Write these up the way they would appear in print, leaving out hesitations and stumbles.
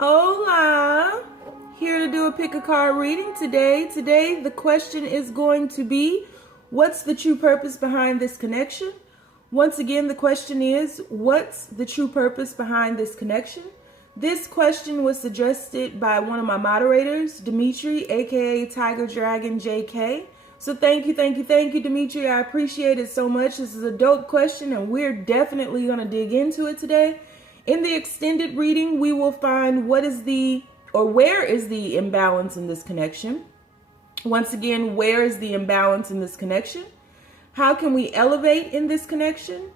Hola! Here to do a pick a card reading today. Today, the question is going to be, what's the true purpose behind this connection? Once again, the question is, what's the true purpose behind this connection? This question was suggested by one of my moderators, Dimitri, aka Tiger Dragon JK. So thank you, Dimitri. I appreciate it so much. This is a dope question, and we're definitely going to dig into it today. In the extended reading, we will find where is the imbalance in this connection. Once again, where is the imbalance in this connection? How can we elevate in this connection?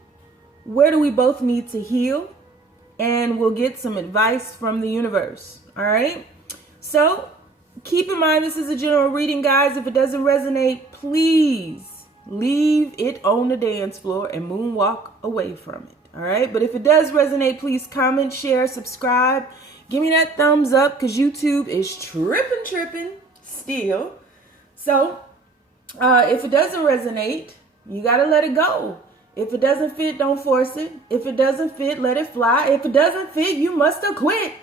Where do we both need to heal? And we'll get some advice from the universe. All right. So keep in mind, this is a general reading, guys. If it doesn't resonate, please leave it on the dance floor and moonwalk away from it. All right. But if it does resonate, please comment, share, subscribe. Give me that thumbs up because YouTube is tripping still. So if it doesn't resonate, you got to let it go. If it doesn't fit, don't force it. If it doesn't fit, let it fly. If it doesn't fit, you must have quit.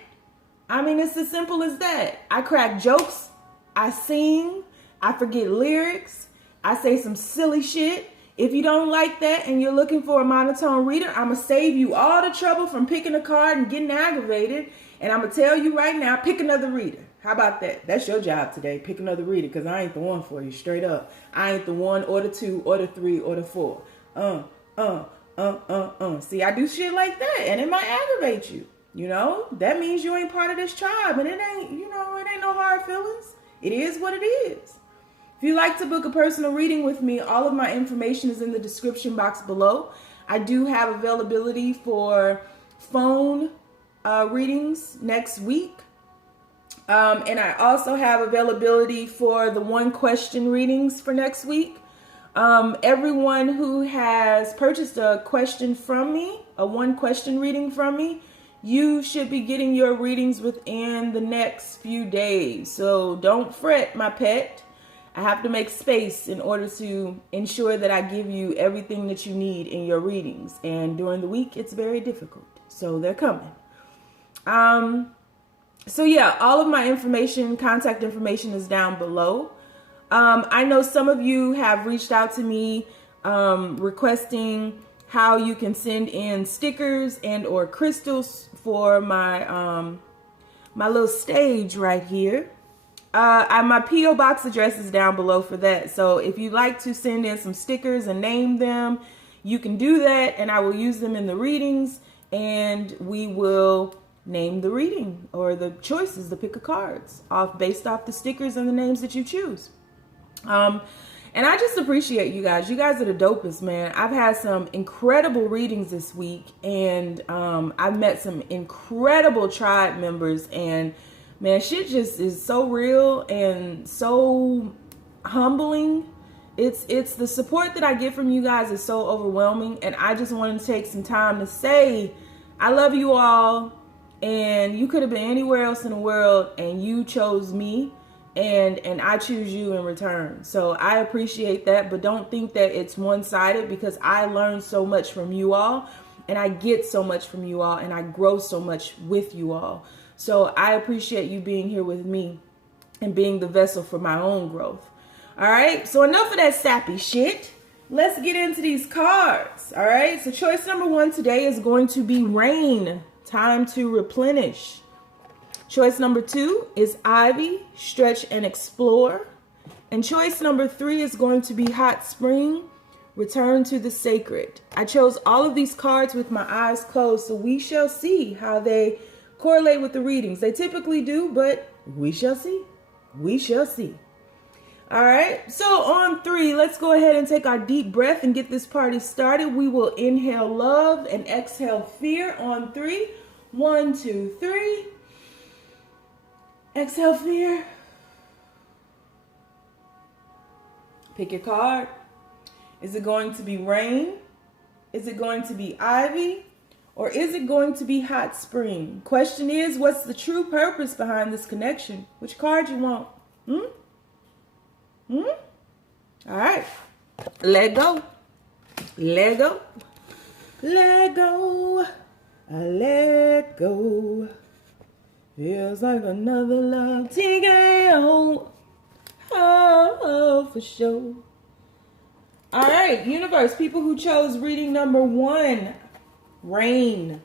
I mean, it's as simple as that. I crack jokes. I sing. I forget lyrics. I say some silly shit. If you don't like that and you're looking for a monotone reader, I'm going to save you all the trouble from picking a card and getting aggravated. And I'm going to tell you right now, pick another reader. How about that? That's your job today. Pick another reader because I ain't the one for you. Straight up. I ain't the one or the two or the three or the four. See, I do shit like that and it might aggravate you. You know, that means you ain't part of this tribe and it ain't no hard feelings. It is what it is. If you'd like to book a personal reading with me, all of my information is in the description box below. I do have availability for phone readings next week. And I also have availability for the one question readings for next week. Everyone who has purchased a question from me, a one question reading from me, you should be getting your readings within the next few days. So don't fret, my pet. I have to make space in order to ensure that I give you everything that you need in your readings. And during the week, it's very difficult. So they're coming. So yeah, all of my information, contact information is down below. I know some of you have reached out to me requesting how you can send in stickers and or crystals for my my little stage right here. My P.O. box address is down below for that. So if you'd like to send in some stickers and name them, you can do that and I will use them in the readings and we will name the reading or the choices, the pick of cards based off the stickers and the names that you choose. And I just appreciate you guys. You guys are the dopest, man. I've had some incredible readings this week and I've met some incredible tribe members and man, shit just is so real and so humbling. It's the support that I get from you guys is so overwhelming and I just wanted to take some time to say I love you all. And you could have been anywhere else in the world and you chose me and I choose you in return. So I appreciate that, but don't think that it's one-sided because I learned so much from you all and I get so much from you all and I grow so much with you all. So I appreciate you being here with me and being the vessel for my own growth. All right. So enough of that sappy shit. Let's get into these cards. All right. So choice number 1 today is going to be rain. Time to replenish. Choice number 2 is ivy, stretch and explore. And choice number 3 is going to be hot spring, return to the sacred. I chose all of these cards with my eyes closed, so we shall see how they correlate with the readings. They typically do, but we shall see. We shall see. All right, so on 3, let's go ahead and take our deep breath and get this party started. We will inhale love and exhale fear on 3. 1, 2, 3. Exhale fear. Pick your card. Is it going to be rain? Is it going to be ivy? Or is it going to be hot spring? Question is, what's the true purpose behind this connection? Which card you want? All right. Let go. Let go. Let go. Let go. Feels like another love TKO. Oh, for sure. All right, universe, people who chose reading number 1, rain.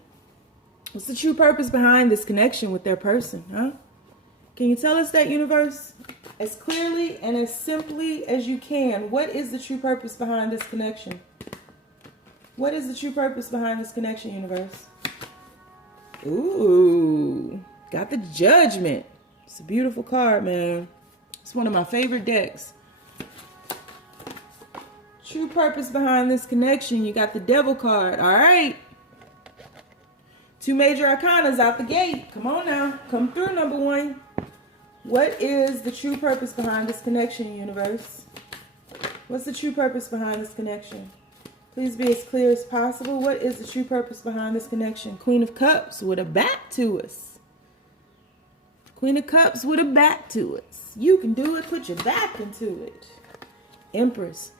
What's the true purpose behind this connection with their person, huh? Can you tell us that, universe? As clearly and as simply as you can. What is the true purpose behind this connection? What is the true purpose behind this connection, universe? Ooh, got the Judgment. It's a beautiful card, man. It's one of my favorite decks. True purpose behind this connection. You got the Devil card. All right. 2 major arcanas out the gate. Come on now. Come through, number 1. What is the true purpose behind this connection, universe? What's the true purpose behind this connection? Please be as clear as possible. What is the true purpose behind this connection? Queen of Cups with a back to us. Queen of Cups with a back to us. You can do it. Put your back into it. Empress.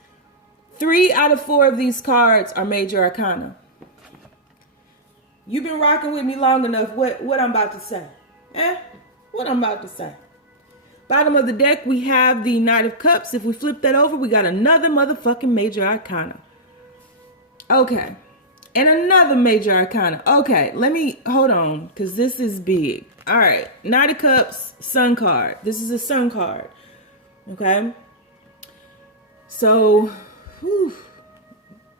3 out of 4 of these cards are major arcana. You've been rocking with me long enough. What I'm about to say? What I'm about to say. Bottom of the deck, we have the Knight of Cups. If we flip that over, we got another motherfucking major arcana. Okay. And another major arcana. Okay, let me, hold on, because this is big. All right. Knight of Cups, Sun card. This is a Sun card. Okay. So, whew,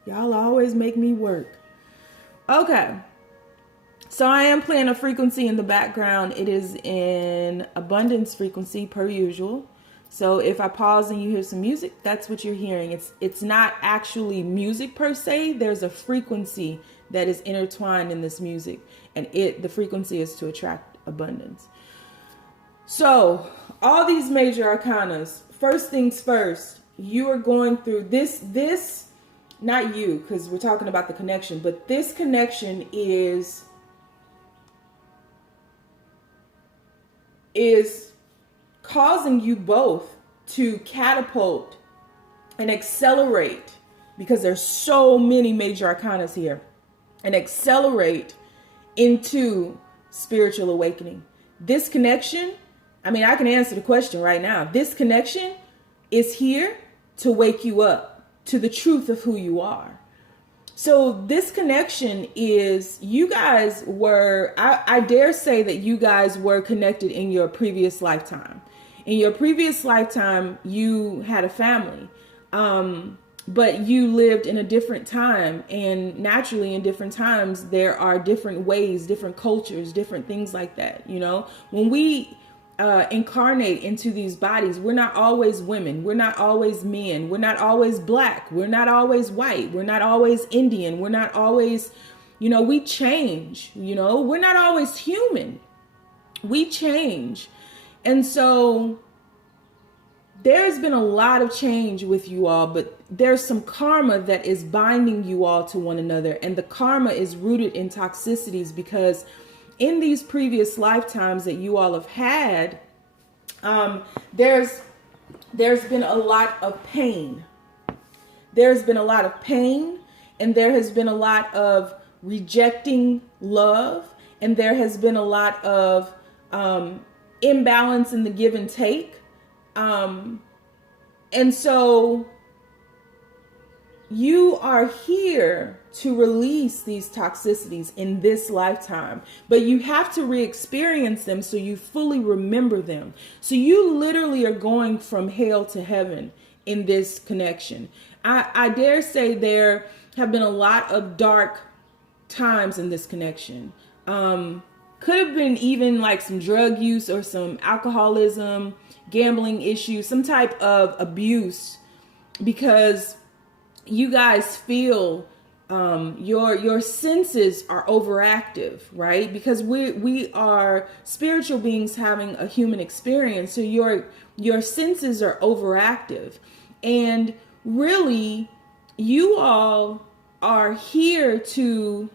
y'all always make me work. Okay. So I am playing a frequency in the background. It is in abundance frequency per usual. So if I pause and you hear some music, that's what you're hearing. It's not actually music per se. There's a frequency that is intertwined in this music, and the frequency is to attract abundance. So all these major arcanas, first things first, you are going through this, not you, because we're talking about the connection, but this connection is causing you both to catapult and accelerate, because there's so many major arcanas here, and accelerate into spiritual awakening. This connection, I mean, I can answer the question right now. This connection is here to wake you up to the truth of who you are. So this connection is, you guys were, I dare say that you guys were connected in your previous lifetime. In your previous lifetime, you had a family, but you lived in a different time. And naturally, in different times, there are different ways, different cultures, different things like that. You know, when we incarnate into these bodies, we're not always women, we're not always men, we're not always black, we're not always white, we're not always Indian, we're not always, you know, we change, you know, we're not always human, we change. And so there's been a lot of change with you all, but there's some karma that is binding you all to one another, and the karma is rooted in toxicities, because in these previous lifetimes that you all have had, there's been a lot of pain. There's been a lot of pain, and there has been a lot of rejecting love, and there has been a lot of imbalance in the give and take. And so you are here to release these toxicities in this lifetime, but you have to re-experience them so you fully remember them. So you literally are going from hell to heaven in this connection. I dare say there have been a lot of dark times in this connection. Could have been even like some drug use or some alcoholism, gambling issues, some type of abuse, because you guys feel your senses are overactive, right? Because we are spiritual beings having a human experience, so your senses are overactive, and really you all are here to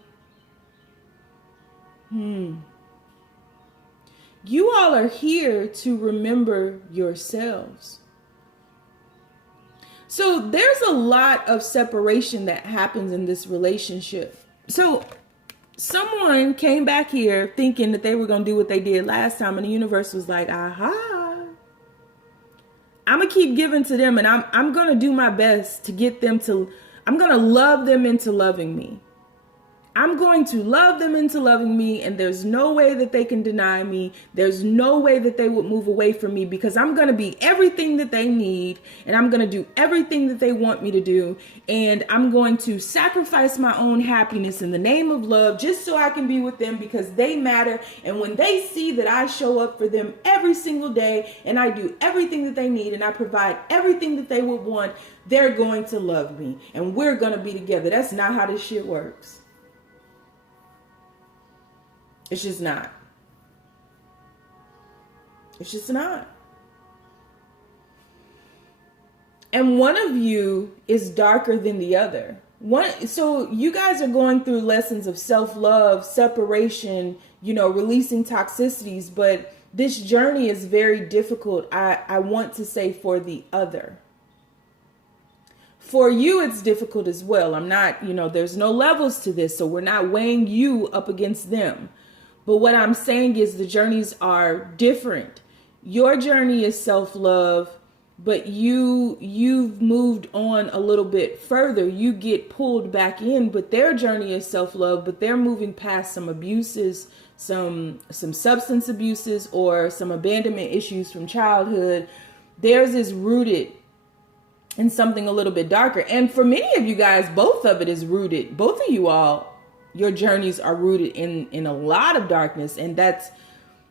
you all are here to remember yourselves. So there's a lot of separation that happens in this relationship. So someone came back here thinking that they were going to do what they did last time, and the universe was like, aha, I'm going to keep giving to them, and I'm going to do my best to get them to, I'm going to love them into loving me. I'm going to love them into loving me, and there's no way that they can deny me. There's no way that they would move away from me, because I'm going to be everything that they need, and I'm going to do everything that they want me to do, and I'm going to sacrifice my own happiness in the name of love just so I can be with them, because they matter. And when they see that I show up for them every single day, and I do everything that they need, and I provide everything that they would want, they're going to love me, and we're going to be together. That's not how this shit works. It's just not. It's just not. And one of you is darker than the other. So you guys are going through lessons of self-love, separation, releasing toxicities, but this journey is very difficult. I want to say for the other. For you, it's difficult as well. I'm not, there's no levels to this, so we're not weighing you up against them. But what I'm saying is the journeys are different. Your journey is self-love, but you've moved on a little bit further. You get pulled back in, but their journey is self-love, but they're moving past some abuses, some substance abuses, or some abandonment issues from childhood. Theirs is rooted in something a little bit darker. And for many of you guys, both of it is rooted. Both of you all, your journeys are rooted in a lot of darkness, and that's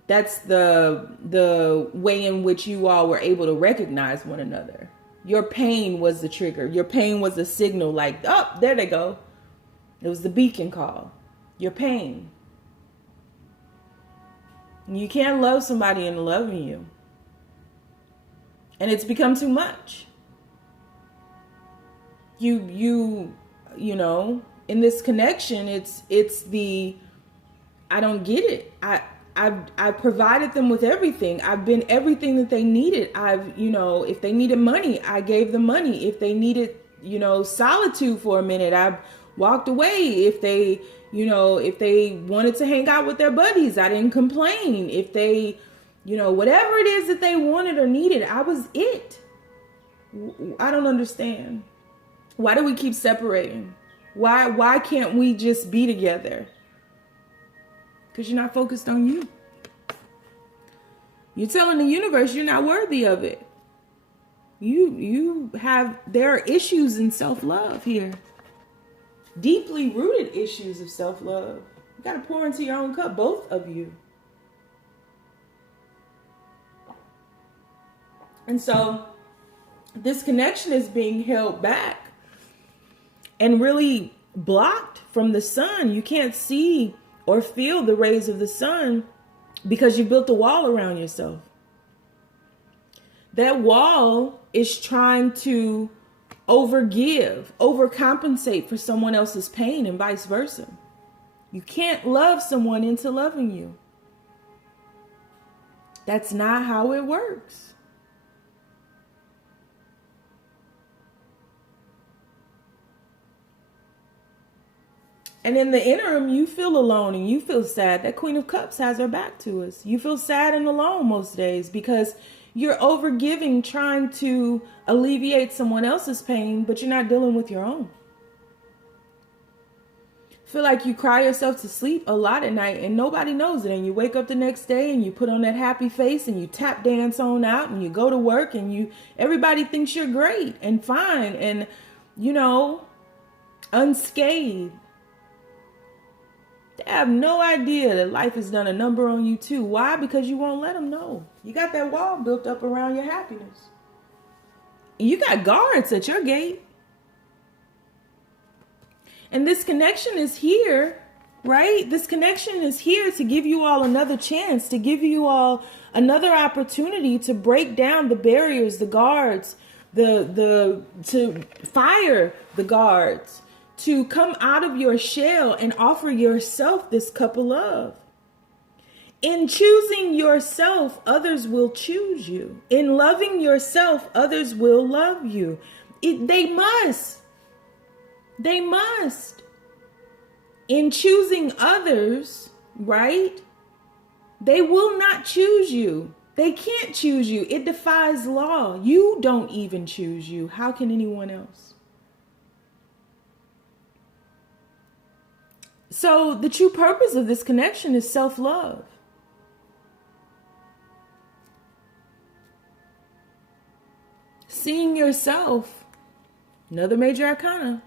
the way in which you all were able to recognize one another. Your pain was the trigger. Your pain was the signal, like, oh, there they go. It was the beacon call. Your pain. You can't love somebody and loving you, and it's become too much. You know. In this connection, it's the, I don't get it. I've provided them with everything. I've been everything that they needed. If they needed money, I gave them money. If they needed, solitude for a minute, I walked away. If they wanted to hang out with their buddies, I didn't complain. If they, whatever it is that they wanted or needed, I was it. I don't understand. Why do we keep separating? Why can't we just be together? Because you're not focused on you. You're telling the universe you're not worthy of it. There are issues in self-love here. Deeply rooted issues of self-love. You got to pour into your own cup, both of you. And so this connection is being held back and really blocked from the sun. You can't see or feel the rays of the sun because you built a wall around yourself. That wall is trying to overcompensate for someone else's pain, and vice versa. You can't love someone into loving you. That's not how it works. And in the interim, you feel alone and you feel sad. That Queen of Cups has her back to us. You feel sad and alone most days because you're overgiving, trying to alleviate someone else's pain, but you're not dealing with your own. Feel like you cry yourself to sleep a lot at night and nobody knows it. And you wake up the next day and you put on that happy face and you tap dance on out and you go to work and everybody thinks you're great and fine and, unscathed. They have no idea that life has done a number on you too. Why? Because you won't let them know. You got that wall built up around your happiness. And you got guards at your gate. And this connection is here, right? This connection is here to give you all another chance, to give you all another opportunity to break down the barriers, the guards, to fire the guards, to come out of your shell and offer yourself this cup of love. In choosing yourself, others will choose you. In loving yourself, others will love you. They must. in choosing others, right? They will not choose you. They can't choose you. It defies law. You don't even choose you. How can anyone else? So the true purpose of this connection is self-love. Seeing yourself, another major arcana.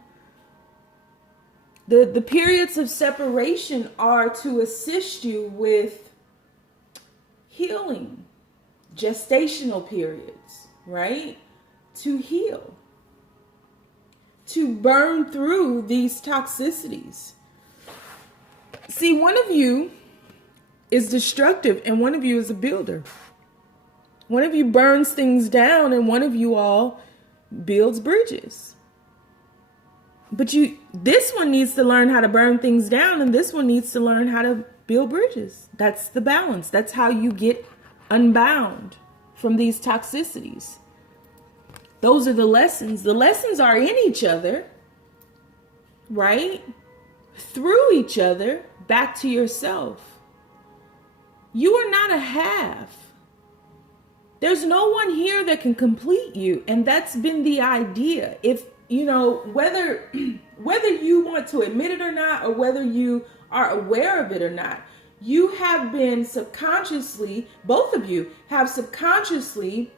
The periods of separation are to assist you with healing. Gestational periods, right? To heal. To burn through these toxicities. See, one of you is destructive and one of you is a builder. One of you burns things down and one of you all builds bridges. But this one needs to learn how to burn things down and this one needs to learn how to build bridges. That's the balance. That's how you get unbound from these toxicities. Those are the lessons. The lessons are in each other, right? Through each other, back to yourself. You are not a half. There's no one here that can complete you. And that's been the idea. If, whether you want to admit it or not, or whether you are aware of it or not, you have been subconsciously, both of you have subconsciously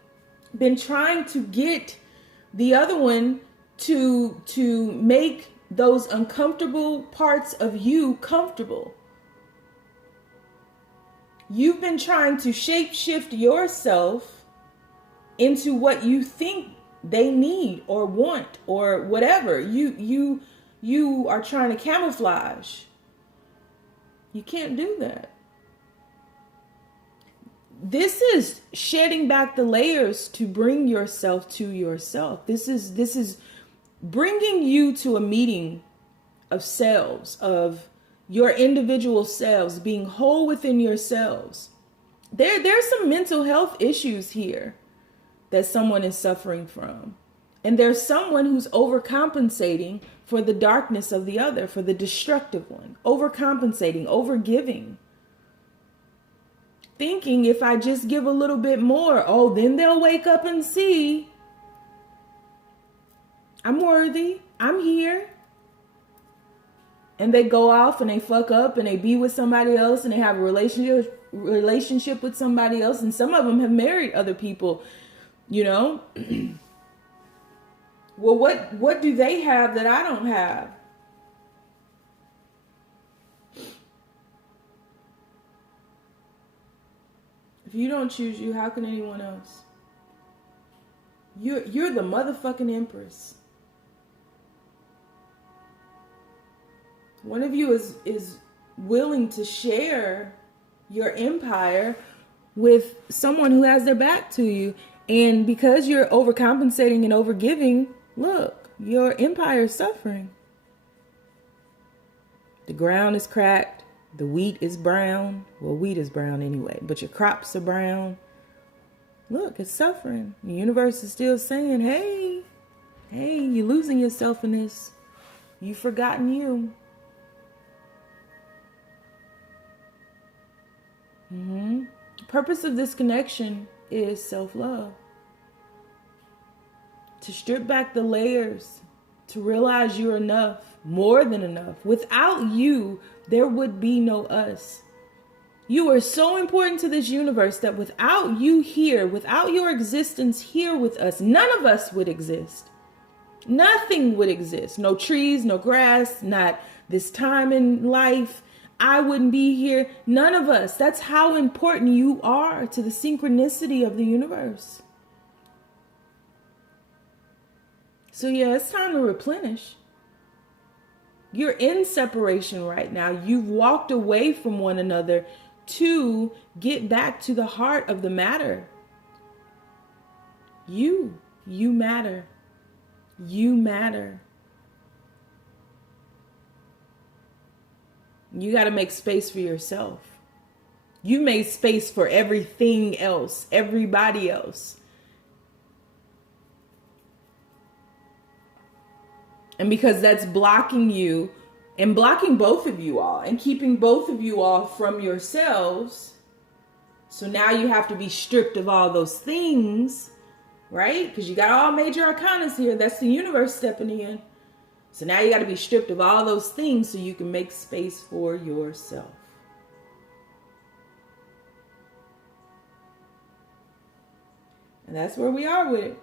been trying to get the other one to make those uncomfortable parts of you comfortable. You've been trying to shape-shift yourself into what you think they need or want or whatever. You are trying to camouflage. You can't do that. This is shedding back the layers to bring yourself to yourself. This is bringing you to a meeting of selves, of your individual selves, being whole within yourselves. There's some mental health issues here that someone is suffering from. And there's someone who's overcompensating for the darkness of the other, for the destructive one. Overcompensating, overgiving. Thinking if I just give a little bit more, then they'll wake up and see. I'm worthy. I'm here. And they go off and they fuck up and they be with somebody else and they have a relationship with somebody else. And some of them have married other people, Well, what do they have that I don't have? If you don't choose you, how can anyone else? You're the motherfucking empress. One of you is willing to share your empire with someone who has their back to you. And because you're overcompensating and overgiving, look, your empire is suffering. The ground is cracked. The wheat is brown. Well, wheat is brown anyway, but your crops are brown. Look, it's suffering. The universe is still saying, hey, you're losing yourself in this. You've forgotten you. The purpose of this connection is self-love. To strip back the layers, to realize you're enough, more than enough. Without you, there would be no us. You are so important to this universe that without you here, without your existence here with us, none of us would exist. Nothing would exist. No trees, no grass, not this time in life. I wouldn't be here. None of us. That's how important you are to the synchronicity of the universe. So yeah, it's time to replenish. You're in separation right now. You've walked away from one another to get back to the heart of the matter. You matter. You matter. You got to make space for yourself. You made space for everything else, everybody else. And because that's blocking you and blocking both of you all and keeping both of you all from yourselves. So now you have to be stripped of all those things, right? Because you got all major arcanas here. That's the universe stepping in. So now you got to be stripped of all those things so you can make space for yourself. And that's where we are with it.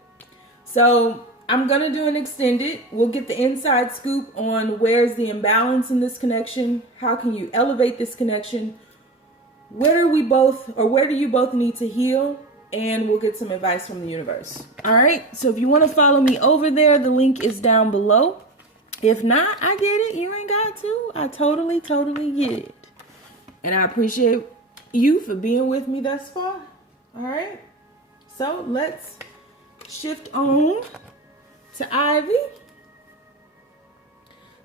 So I'm going to do an extended. We'll get the inside scoop on where's the imbalance in this connection. How can you elevate this connection? Where do you both need to heal? And we'll get some advice from the universe. All right. So if you want to follow me over there, the link is down below. If not, I get it. You ain't got to. I totally get it. And I appreciate you for being with me thus far. All right. So let's shift on to Ivy.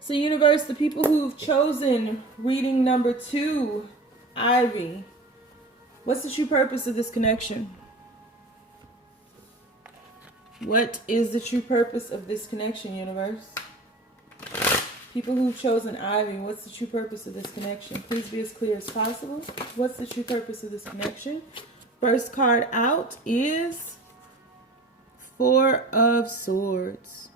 So universe, the people who've chosen reading number 2, Ivy, what's the true purpose of this connection? What is the true purpose of this connection, universe? People who've chosen Ivy, what's the true purpose of this connection? Please be as clear as possible. What's the true purpose of this connection? First card out is 4 of Swords.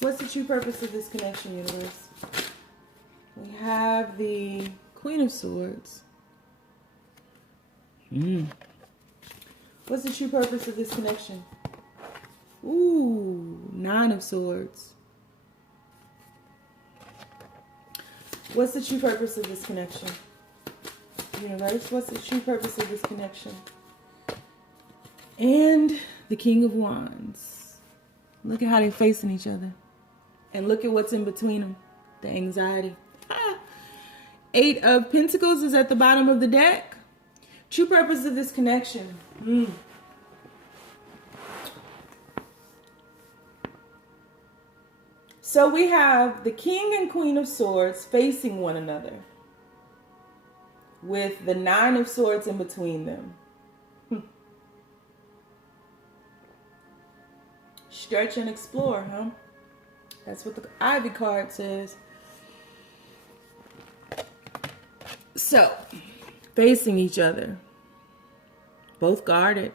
What's the true purpose of this connection, universe? We have the Queen of Swords. What's the true purpose of this connection? Ooh, 9 of Swords. What's the true purpose of this connection? Universe, what's the true purpose of this connection? And the King of Wands. Look at how they're facing each other. And look at what's in between them. The anxiety. 8 of Pentacles is at the bottom of the deck. True purpose of this connection. So we have the King and Queen of Swords facing one another, with the 9 of Swords in between them. Stretch and explore, huh? That's what the Ivy card says. So, facing each other. Both guarded.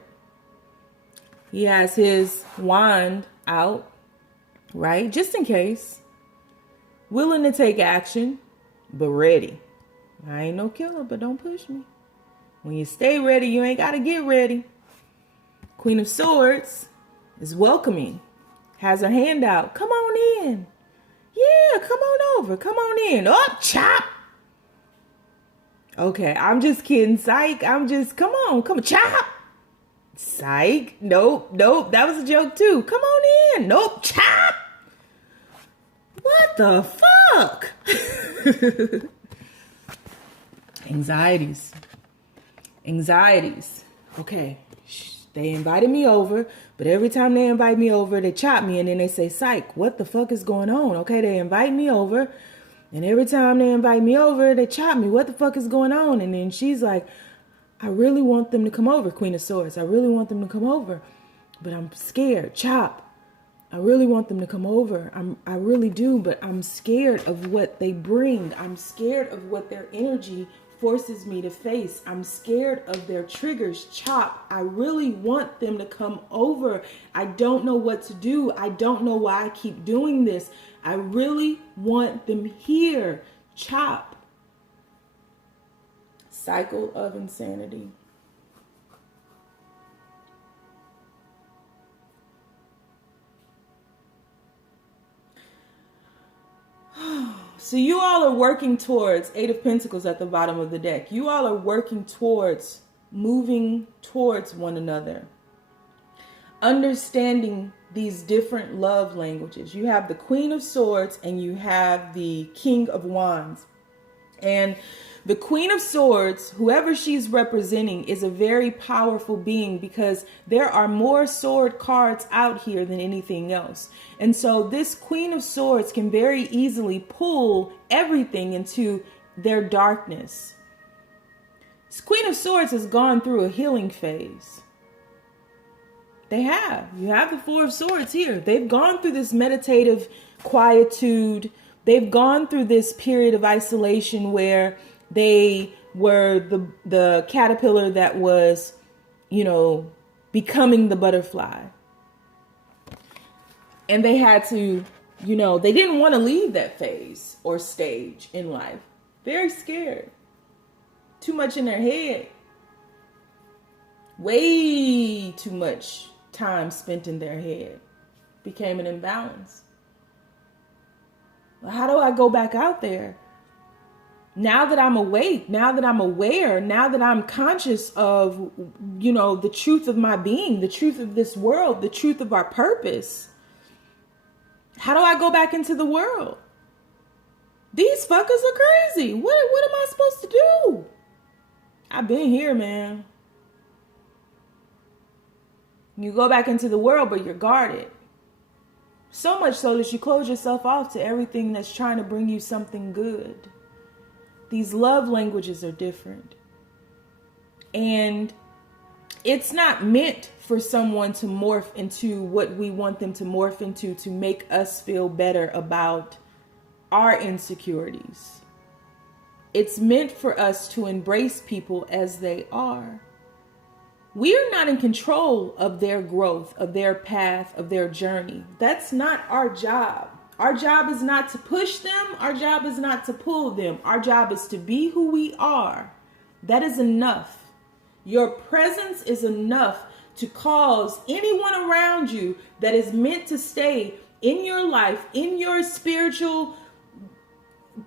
He has his wand out, right? Just in case. Willing to take action, but ready. I ain't no killer, but don't push me. When you stay ready, you ain't got to get ready. Queen of Swords is welcoming. Has her hand out. Come on in. Yeah, come on over. Come on in. Up, chop. Okay, I'm just kidding. Psych. Come on, chop. Psych. Nope. That was a joke too. Come on in. Nope, chop. What the fuck? Anxieties. Okay. They invited me over, but every time they invite me over, they chop me and then they say, psych, what the fuck is going on? Okay, they invite me over, and every time they invite me over, they chop me. What the fuck is going on? And then she's like, I really want them to come over, Queen of Swords. I really want them to come over, but I'm scared. Chop. I really want them to come over. I really do, but I'm scared of what they bring. I'm scared of what their energy forces me to face. I'm scared of their triggers. Chop. I really want them to come over. I don't know what to do. I don't know why I keep doing this. I really want them here. Chop. Cycle of insanity. So you all are working towards 8 of Pentacles at the bottom of the deck. You all are working towards moving towards one another. Understanding these different love languages. You have the Queen of Swords and you have the King of Wands. And the Queen of Swords, whoever she's representing, is a very powerful being because there are more sword cards out here than anything else. And so this Queen of Swords can very easily pull everything into their darkness. This Queen of Swords has gone through a healing phase. They have. You have the Four of Swords here. They've gone through this meditative quietude. They've gone through this period of isolation where they were the caterpillar that was, becoming the butterfly. And they had to, they didn't want to leave that phase or stage in life. Very scared. Too much in their head. Way too much time spent in their head. Became an imbalance. Well, how do I go back out there? Now that I'm awake, now that I'm aware, now that I'm conscious of, the truth of my being, the truth of this world, the truth of our purpose. How do I go back into the world? These fuckers are crazy. What am I supposed to do? I've been here, man. You go back into the world, but you're guarded. So much so that you close yourself off to everything that's trying to bring you something good. These love languages are different. And it's not meant for someone to morph into what we want them to morph into to make us feel better about our insecurities. It's meant for us to embrace people as they are. We are not in control of their growth, of their path, of their journey. That's not our job. Our job is not to push them. Our job is not to pull them. Our job is to be who we are. That is enough. Your presence is enough to cause anyone around you that is meant to stay in your life, in your spiritual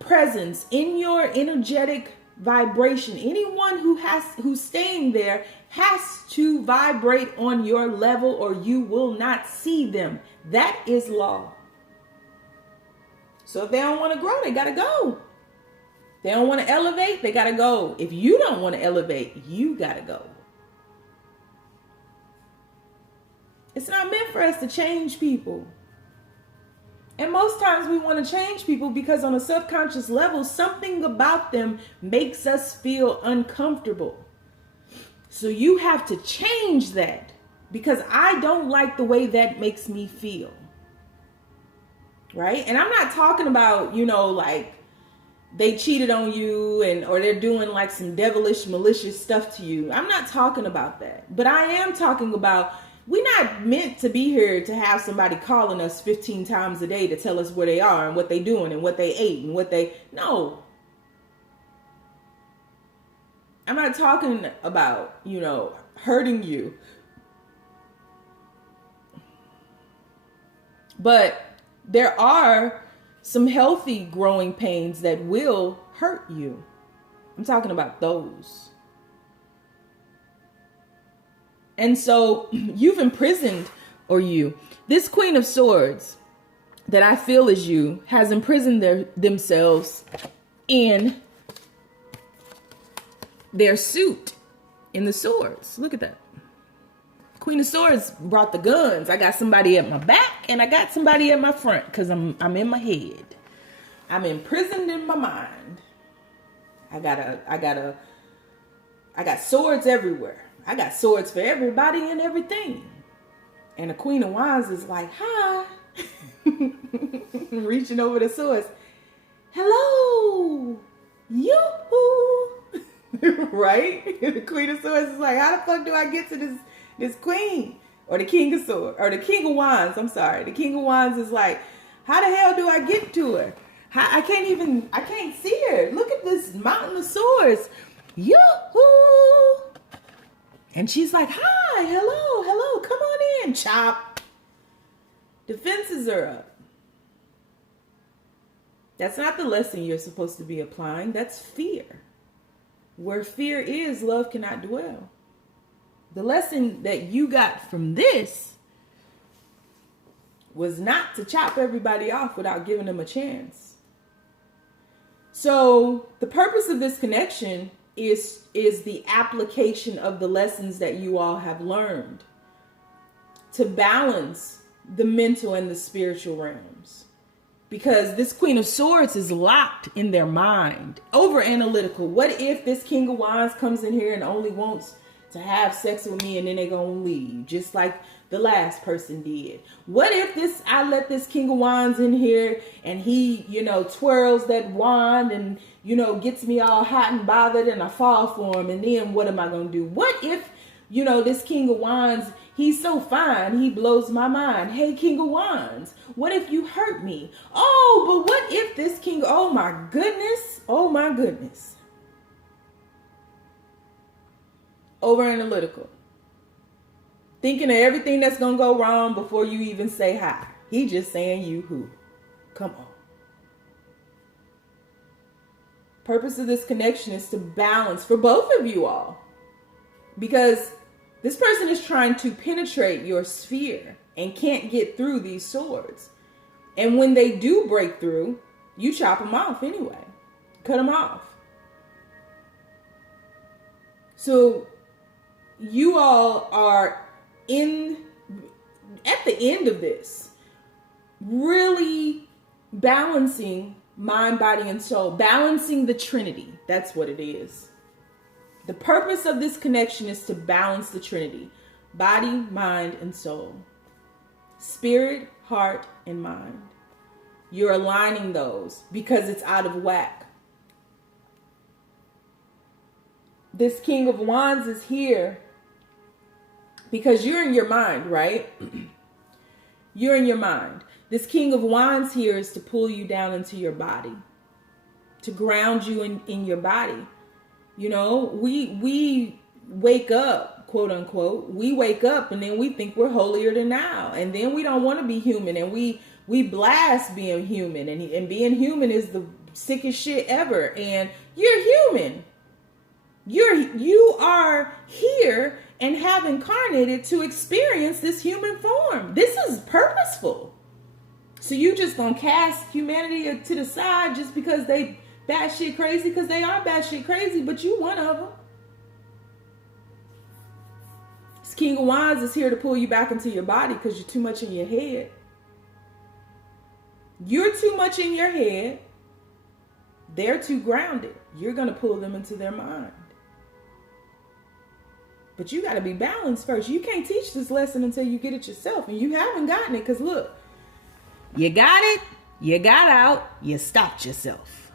presence, in your energetic vibration. Anyone who's staying there has to vibrate on your level or you will not see them. That is law. So if they don't want to grow, they got to go. They don't want to elevate, they got to go. If you don't want to elevate, you got to go. It's not meant for us to change people. And most times we want to change people because on a subconscious level, something about them makes us feel uncomfortable. So you have to change that because I don't like the way that makes me feel. Right? And I'm not talking about, like they cheated on you or they're doing like some devilish, malicious stuff to you. I'm not talking about that. But I am talking about we're not meant to be here to have somebody calling us 15 times a day to tell us where they are and what they're doing and what they ate and no. I'm not talking about, hurting you. But there are some healthy growing pains that will hurt you. I'm talking about those. And so you've imprisoned, this Queen of Swords that I feel is you, has imprisoned themselves in their suit, in the swords. Look at that. Queen of Swords brought the guns. I got somebody at my back and I got somebody at my front because I'm in my head. I'm imprisoned in my mind. I got swords everywhere. I got swords for everybody and everything. And the Queen of Wands is like, hi. Reaching over the swords. Hello. Yoo-hoo. Right? The Queen of Swords is like, how the fuck do I get to this queen? Or the King of Swords. Or the King of Wands. I'm sorry. The King of Wands is like, how the hell do I get to her? I can't see her. Look at this mountain of swords. Yoo-hoo. And she's like, hi, hello, come on in, chop. Defenses are up. That's not the lesson you're supposed to be applying. That's fear. Where fear is, love cannot dwell. The lesson that you got from this was not to chop everybody off without giving them a chance. So the purpose of this connection is the application of the lessons that you all have learned to balance the mental and the spiritual realms. Because this Queen of Swords is locked in their mind, over analytical. What if this King of Wands comes in here and only wants to have sex with me and then they're going to leave, just like the last person did? What if I let this King of Wands in here and he, twirls that wand and, gets me all hot and bothered and I fall for him, and then what am I going to do? What if, this King of Wands, he's so fine, he blows my mind. Hey, King of Wands, what if you hurt me? Oh, but what if this King, oh my goodness. Over analytical. Thinking of everything that's going to go wrong before you even say hi. He just saying you who. Come on. Purpose of this connection is to balance for both of you all. Because this person is trying to penetrate your sphere and can't get through these swords. And when they do break through, you chop them off anyway. Cut them off. So you all are at the end of this, really balancing mind, body, and soul. Balancing the Trinity. That's what it is. The purpose of this connection is to balance the Trinity. Body, mind, and soul. Spirit, heart, and mind. You're aligning those because it's out of whack. This King of Wands is here because you're in your mind, right? You're in your mind. This King of Wands here is to pull you down into your body, to ground you in your body. We wake up, quote unquote. We wake up and then we think we're holier than thou, and then we don't want to be human, and we blast being human, and being human is the sickest shit ever. And you're human. You are here and have incarnated to experience this human form. This is purposeful. So you just gonna cast humanity to the side just because they batshit crazy? Because they are batshit crazy, but you one of them. This King of Wands is here to pull you back into your body because you're too much in your head. You're too much in your head. They're too grounded. You're gonna pull them into their mind. But you got to be balanced first. You can't teach this lesson until you get it yourself. And you haven't gotten it because look, you got it, you got out, you stopped yourself.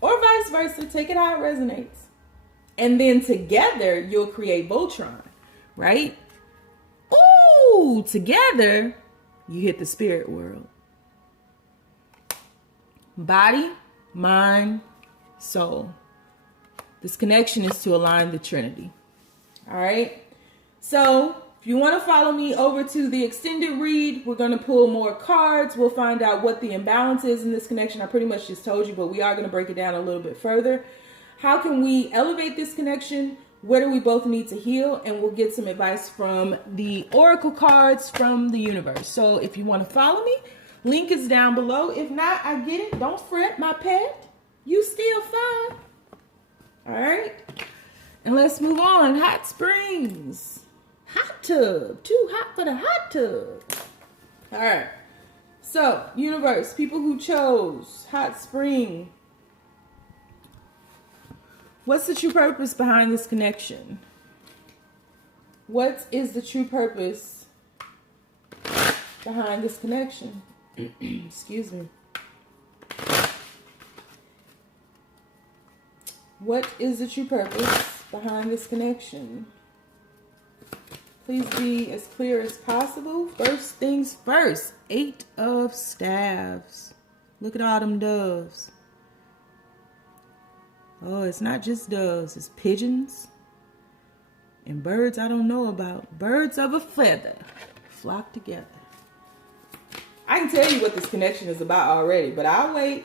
Or vice versa. Take it how it resonates. And then together, you'll create Voltron, right? Ooh, together, you hit the spirit world. Body, mind, soul. This connection is to align the Trinity. All right. So if you want to follow me over to the extended read, we're going to pull more cards. We'll find out what the imbalance is in this connection. I pretty much just told you, but we are going to break it down a little bit further. How can we elevate this connection? Where do we both need to heal? And we'll get some advice from the oracle cards from the universe. So if you want to follow me, link is down below. If not, I get it. Don't fret, my pet. You still fine. All right. And let's move on. Hot springs. Hot tub. Too hot for the hot tub. All right. So, universe, people who chose hot spring. What's the true purpose behind this connection? What is the true purpose behind this connection? Excuse me. What is the true purpose behind this connection? Please be as clear as possible. First things first. 8 of Staves. Look at all them doves. Oh, it's not just doves. It's pigeons and birds I don't know about. Birds of a feather flock together. I can tell you what this connection is about already, but I'll wait.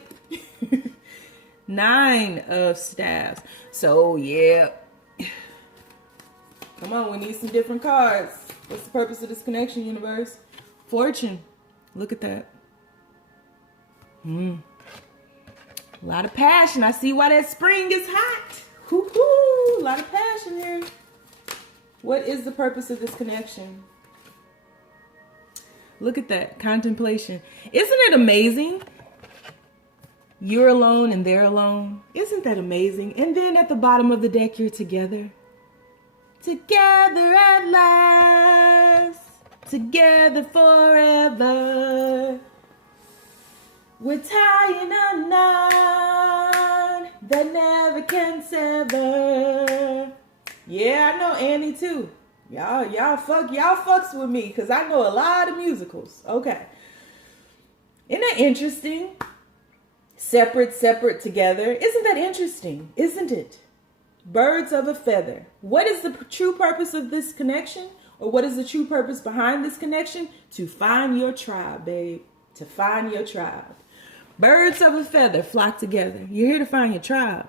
9 of Staves. So, yeah. Come on, we need some different cards. What's the purpose of this connection, universe? Fortune. Look at that. A lot of passion. I see why that spring is hot. Hoo-hoo. A lot of passion here. What is the purpose of this connection? Look at that. Contemplation. Isn't it amazing? You're alone and they're alone. Isn't that amazing? And then at the bottom of the deck, you're together. Together at last, together forever. We're tying a knot that never can sever. Yeah, I know Annie too. Y'all fucks with me because I know a lot of musicals. Okay. Isn't that interesting? Separate, together. Isn't that interesting? Isn't it? Birds of a feather. What is the true purpose of this connection? Or what is the true purpose behind this connection? To find your tribe, babe. To find your tribe. Birds of a feather flock together. You're here to find your tribe.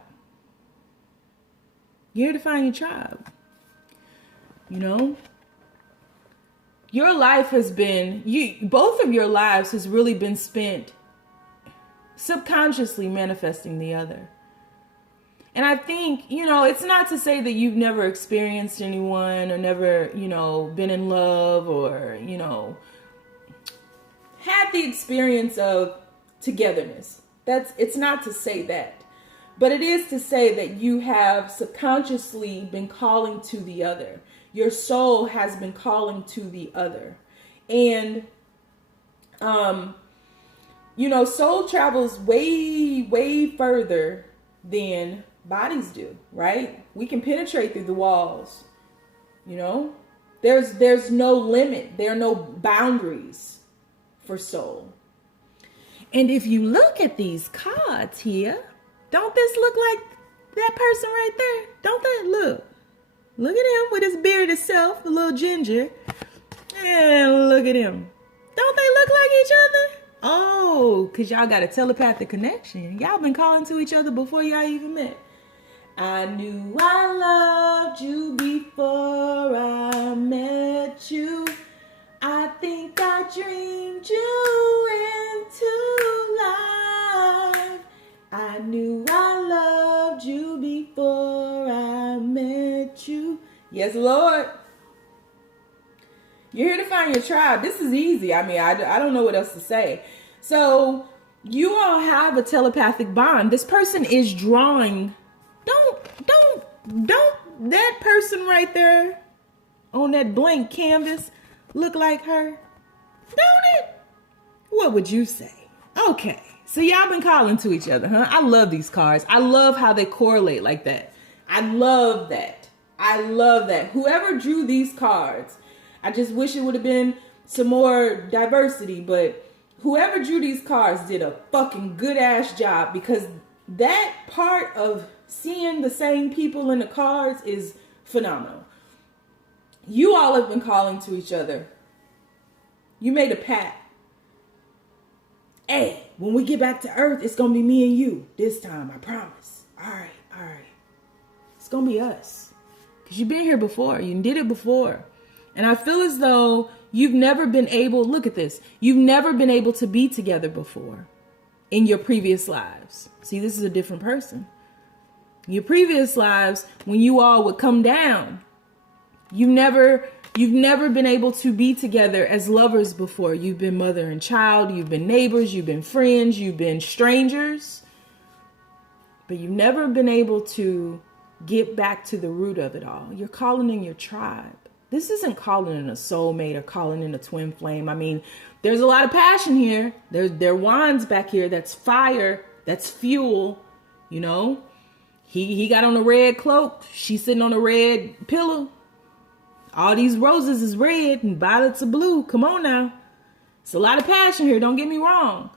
You're here to find your tribe. You know? Your life has been, both of your lives has really been spent subconsciously manifesting the other. And I think, it's not to say that you've never experienced anyone or never, been in love or, had the experience of togetherness. It's not to say that. But it is to say that you have subconsciously been calling to the other. Your soul has been calling to the other. And, soul travels way, way further than bodies do, right? We can penetrate through the walls. There's no limit. There are no boundaries for soul. And if you look at these cards here, don't this look like that person right there? Don't that look? Look at him with his bearded self, a little ginger. And look at him. Don't they look like each other? Oh, because y'all got a telepathic connection. Y'all been calling to each other before y'all even met. I knew I loved you before I met you. I think I dreamed you into life. I knew I loved you before I met you. Yes, Lord. You're here to find your tribe. This is easy. I mean, I don't know what else to say. So you all have a telepathic bond. This person is drawing. Don't that person right there on that blank canvas look like her? Don't it? What would you say? Okay. So y'all been calling to each other, huh? I love these cards. I love how they correlate like that. I love that. I love that. Whoever drew these cards, I just wish it would have been some more diversity, but whoever drew these cards did a fucking good ass job, because that part of seeing the same people in the cards is phenomenal. You all have been calling to each other. You made a pact. Hey, when we get back to Earth, it's going to be me and you this time. I promise. All right. It's going to be us. Because you've been here before. You did it before. And I feel as though you've never been able, look at this. You've never been able to be together before in your previous lives. See, this is a different person. In your previous lives, when you all would come down, you've never been able to be together as lovers before. You've been mother and child. You've been neighbors. You've been friends. You've been strangers. But you've never been able to get back to the root of it all. You're calling in your tribe. This isn't calling in a soulmate or calling in a twin flame. I mean, there's a lot of passion here. There are wands back here. That's fire. That's fuel. He got on a red cloak. She's sitting on a red pillow. All these roses is red and violets are blue. Come on now. It's a lot of passion here. Don't get me wrong.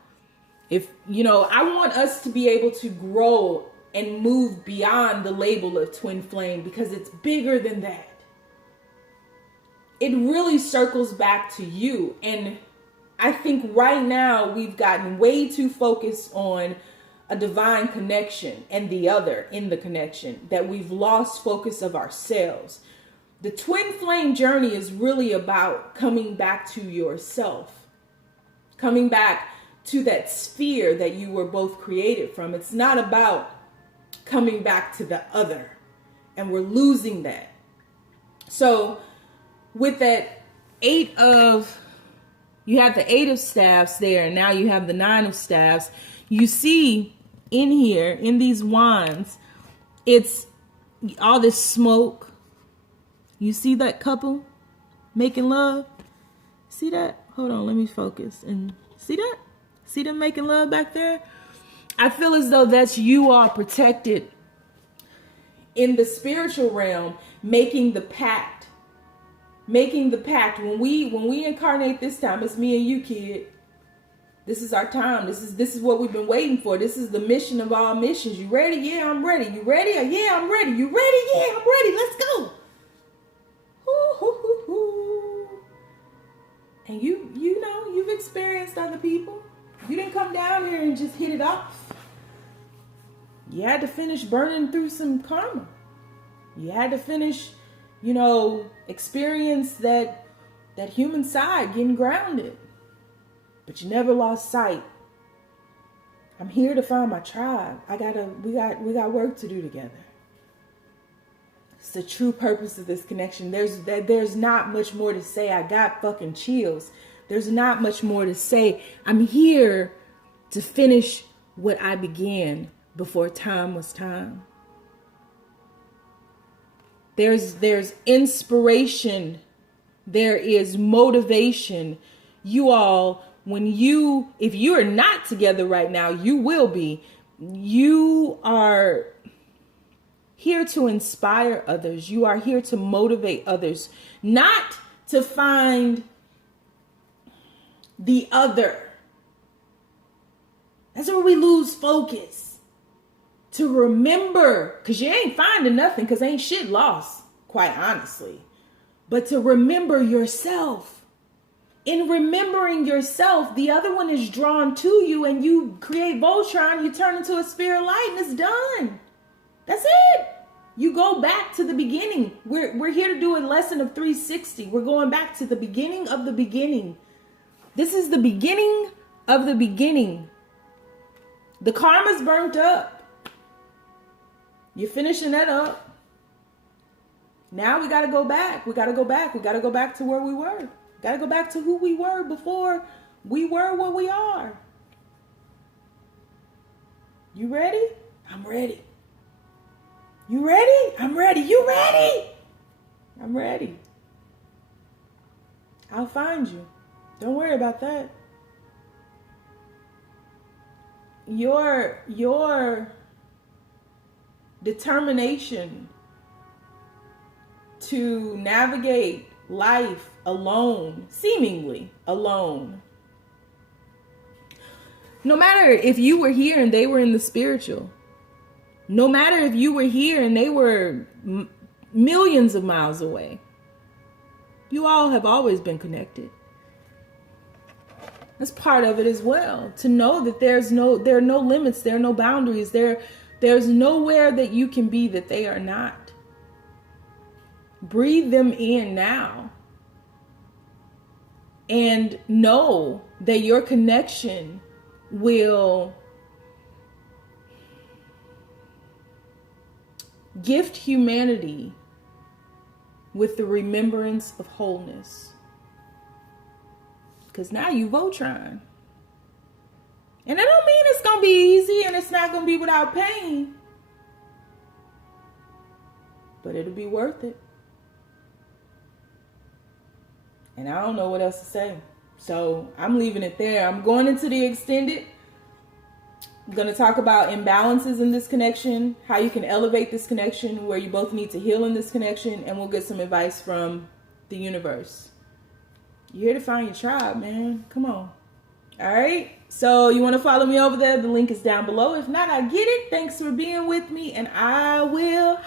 I want us to be able to grow and move beyond the label of twin flame, because it's bigger than that. It really circles back to you. And I think right now we've gotten way too focused on a divine connection and the other in the connection, that we've lost focus of ourselves. The twin flame journey is really about coming back to yourself, coming back to that sphere that you were both created from. It's not about coming back to the other, and we're losing that. So with that you have the 8 of staffs there, and now you have the 9 of staffs. You see in here, in these wands, it's all this smoke, You see that couple making love? See that? Hold on, let me focus. And see that? See them making love back there? I feel as though that's you are protected in the spiritual realm, making the pact. Making the pact. When we incarnate this time, it's me and you, kid. This is our time. This is what we've been waiting for. This is the mission of all missions. You ready? Yeah, I'm ready. You ready? Yeah, I'm ready. You ready? Yeah, I'm ready. Let's go. And you know, you've experienced other people. You didn't come down here and just hit it off. You had to finish burning through some karma. You had to finish, you know, experience that human side, getting grounded. But you never lost sight. I'm here to find my tribe. We got work to do together. It's the true purpose of this connection. There's not much more to say. I got fucking chills. There's not much more to say. I'm here to finish what I began before time was time. There's inspiration. There is motivation. You all, if you are not together right now, you will be. You are here to inspire others. You are here to motivate others, not to find the other. That's where we lose focus. To remember, because you ain't finding nothing, because ain't shit lost, quite honestly. But to remember yourself. In remembering yourself, the other one is drawn to you, and you create Voltron, you turn into a sphere of light, and it's done. That's it. You go back to the beginning. We're here to do a lesson of 360. We're going back to the beginning of the beginning. This is the beginning of the beginning. The karma's burnt up. You're finishing that up. Now we got to go back. We got to go back. We got to go back to where we were. Got to go back to who we were before we were what we are. You ready? I'm ready. You ready? I'm ready. You ready? I'm ready. I'll find you. Don't worry about that. Your determination to navigate life alone, seemingly alone. No matter if you were here and they were in the spiritual. No matter if you were here and they were millions of miles away. You all have always been connected. That's part of it as well. To know that there are no limits, there are no boundaries, there's nowhere that you can be that they are not. Breathe them in now. And know that your connection will gift humanity with the remembrance of wholeness. Because now you Voltron. And that don't mean it's going to be easy and it's not going to be without pain. But it'll be worth it. And I don't know what else to say. So I'm leaving it there. I'm going into the extended. I'm going to talk about imbalances in this connection, how you can elevate this connection, where you both need to heal in this connection, and we'll get some advice from the universe. You're here to find your tribe, man. Come on. All right. So you want to follow me over there? The link is down below. If not, I get it. Thanks for being with me, and I will